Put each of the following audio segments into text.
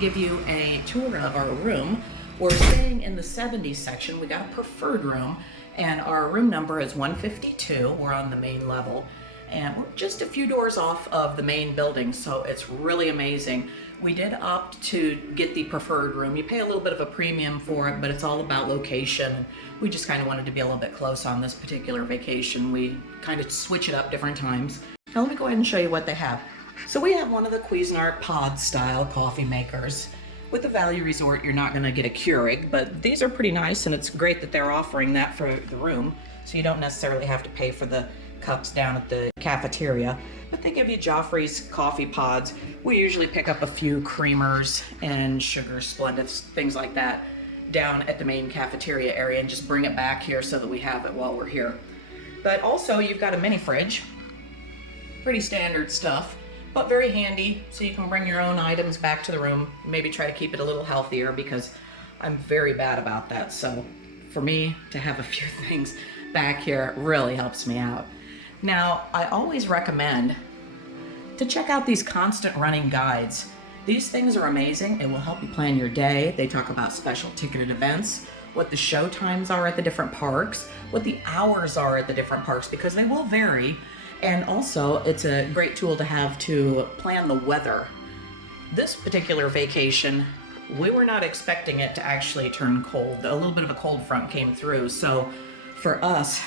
and give you a tour of our room. We're staying in the 70s section. We got a preferred room, and our room number is 152. We're on the main level, and we're just a few doors off of the main building, so it's really amazing. We did opt to get the preferred room. You pay a little bit of a premium for it, but it's all about location. We just kind of wanted to be a little bit close on this particular vacation. We kind of switch it up different times. Now let me go ahead and show you what they have. So we have one of the Cuisinart pod style coffee makers. With the Value Resort, you're not gonna get a Keurig, but these are pretty nice, and it's great that they're offering that for the room, so you don't necessarily have to pay for the cups down at the cafeteria. But they give you Joffrey's coffee pods. We usually pick up a few creamers and sugar Splendids, things like that, down at the main cafeteria area and just bring it back here so that we have it while we're here. But also you've got a mini fridge. Pretty standard stuff, but very handy, so you can bring your own items back to the room. Maybe try to keep it a little healthier, because I'm very bad about that. So for me to have a few things back here really helps me out. Now, I always recommend to check out these constant running guides. These things are amazing. It will help you plan your day. They talk about special ticketed events, what the show times are at the different parks, what the hours are at the different parks, because they will vary. And also, it's a great tool to have to plan the weather. This particular vacation, we were not expecting it to actually turn cold. A little bit of a cold front came through, so for us,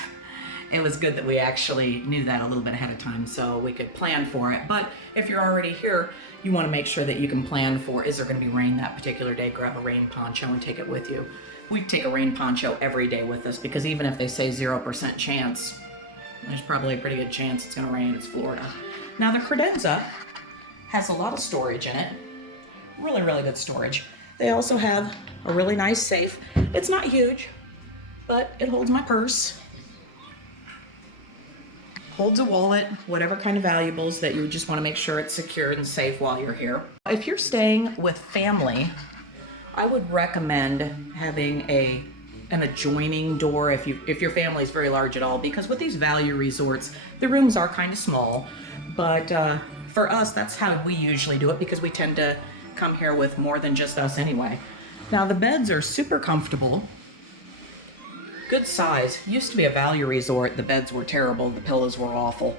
it was good that we actually knew that a little bit ahead of time so we could plan for it. But if you're already here, you want to make sure that you can plan for, is there going to be rain that particular day? Grab a rain poncho and take it with you. We take a rain poncho every day with us, because even if they say 0% chance, there's probably a pretty good chance it's going to rain. It's Florida. Now the credenza has a lot of storage in it. Really, really good storage. They also have a really nice safe. It's not huge, but it holds my purse. Holds a wallet, whatever kind of valuables that you just want to make sure it's secure and safe while you're here. If you're staying with family, I would recommend having an adjoining door if your family is very large at all, because with these value resorts, the rooms are kind of small. But for us, that's how we usually do it, because we tend to come here with more than just us anyway. Now the beds are super comfortable. Good size. Used to be a value resort. The beds were terrible. The pillows were awful.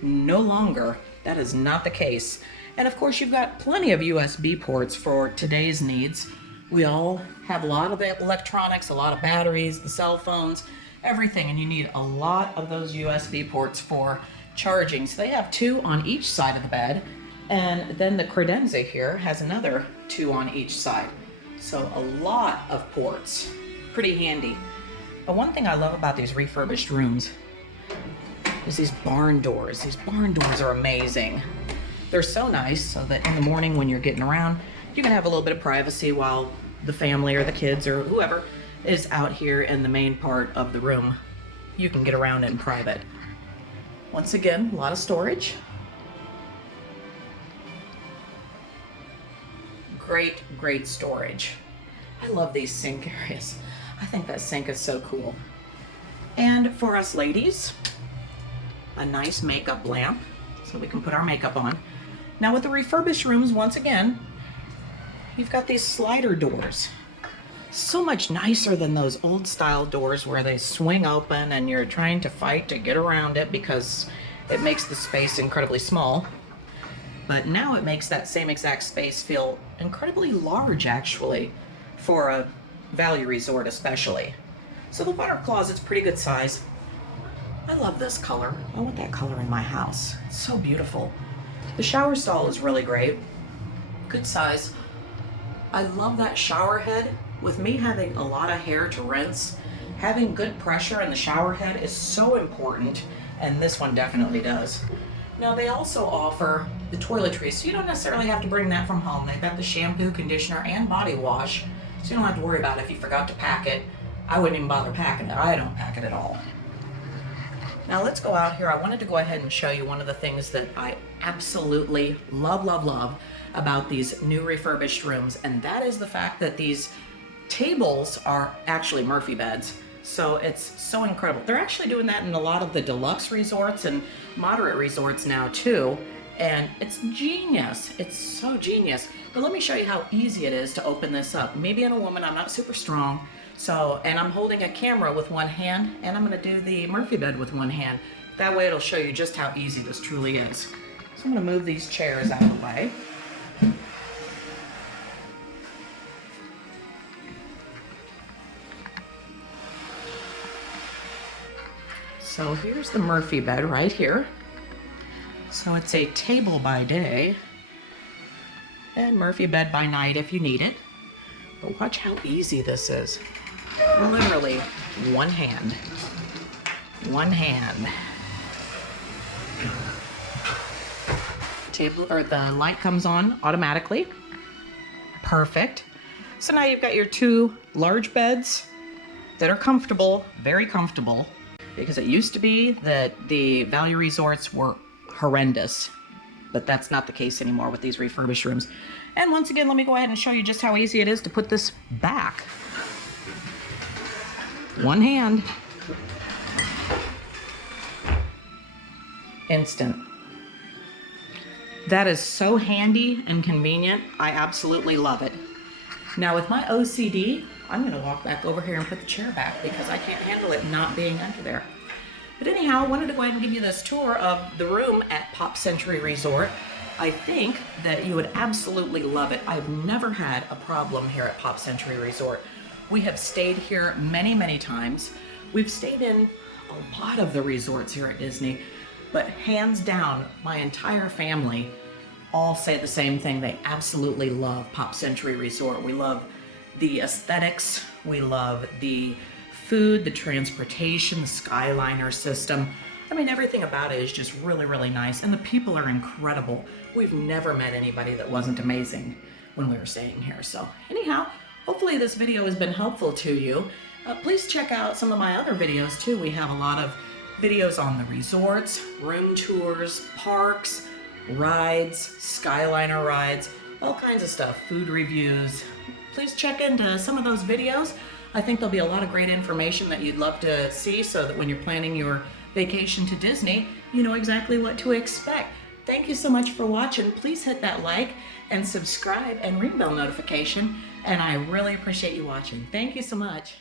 No longer. That is not the case. And of course, you've got plenty of USB ports for today's needs. We all have a lot of electronics, a lot of batteries, the cell phones, everything, and you need a lot of those USB ports for charging. So they have 2 on each side of the bed, and then the credenza here has another 2 on each side. So a lot of ports. Pretty handy. But one thing I love about these refurbished rooms is these barn doors. These barn doors are amazing. They're so nice so that in the morning when you're getting around, you can have a little bit of privacy while the family or the kids or whoever is out here in the main part of the room. You can get around in private. Once again, a lot of storage. Great, great storage. I love these sink areas. I think that sink is so cool. And for us ladies, a nice makeup lamp so we can put our makeup on. Now with the refurbished rooms, once again, you've got these slider doors. So much nicer than those old style doors where they swing open and you're trying to fight to get around it because it makes the space incredibly small. But now it makes that same exact space feel incredibly large, actually, for a value resort especially. So the water closet's pretty good size. I love this color. I want that color in my house. It's so beautiful. The shower stall is really great. Good size. I love that shower head. With me having a lot of hair to rinse, having good pressure in the shower head is so important, and this one definitely does. Now they also offer the toiletries, so you don't necessarily have to bring that from home. They've got the shampoo, conditioner, and body wash, so you don't have to worry about it if you forgot to pack it. I wouldn't even bother packing it. I don't pack it at all. Now let's go out here. I wanted to go ahead and show you one of the things that I absolutely love, love, love about these new refurbished rooms, and that is the fact that these tables are actually Murphy beds. So it's so incredible. They're actually doing that in a lot of the deluxe resorts and moderate resorts now too, and it's genius. It's so genius. But let me show you how easy it is to open this up. Me being a woman, I'm not super strong. So, and I'm holding a camera with one hand, and I'm gonna do the Murphy bed with one hand. That way it'll show you just how easy this truly is. So I'm gonna move these chairs out of the way. So here's the Murphy bed right here. So it's a table by day and Murphy bed by night if you need it. But watch how easy this is. Literally one hand. One hand. Table or the light comes on automatically. Perfect. So now you've got your two large beds that are comfortable, very comfortable. Because it used to be that the value resorts were horrendous, but that's not the case anymore with these refurbished rooms. And once again, let me go ahead and show you just how easy it is to put this back. One hand. Instant. That is so handy and convenient. I absolutely love it. Now with my OCD, I'm gonna walk back over here and put the chair back because I can't handle it not being under there. But anyhow, I wanted to go ahead and give you this tour of the room at Pop Century Resort. I think that you would absolutely love it. I've never had a problem here at Pop Century Resort. We have stayed here many, many times. We've stayed in a lot of the resorts here at Disney, but hands down, my entire family all say the same thing. They absolutely love Pop Century Resort. We love the aesthetics, we love the food, the transportation, the Skyliner system. I mean, everything about it is just really, really nice, and the people are incredible. We've never met anybody that wasn't amazing when we were staying here. So anyhow, hopefully this video has been helpful to you. Please check out some of my other videos too. We have a lot of videos on the resorts, room tours, parks, rides, Skyliner rides, all kinds of stuff, food reviews. Please check into some of those videos. I think there'll be a lot of great information that you'd love to see so that when you're planning your vacation to Disney, you know exactly what to expect. Thank you so much for watching. Please hit that like and subscribe and ring bell notification, and I really appreciate you watching. Thank you so much.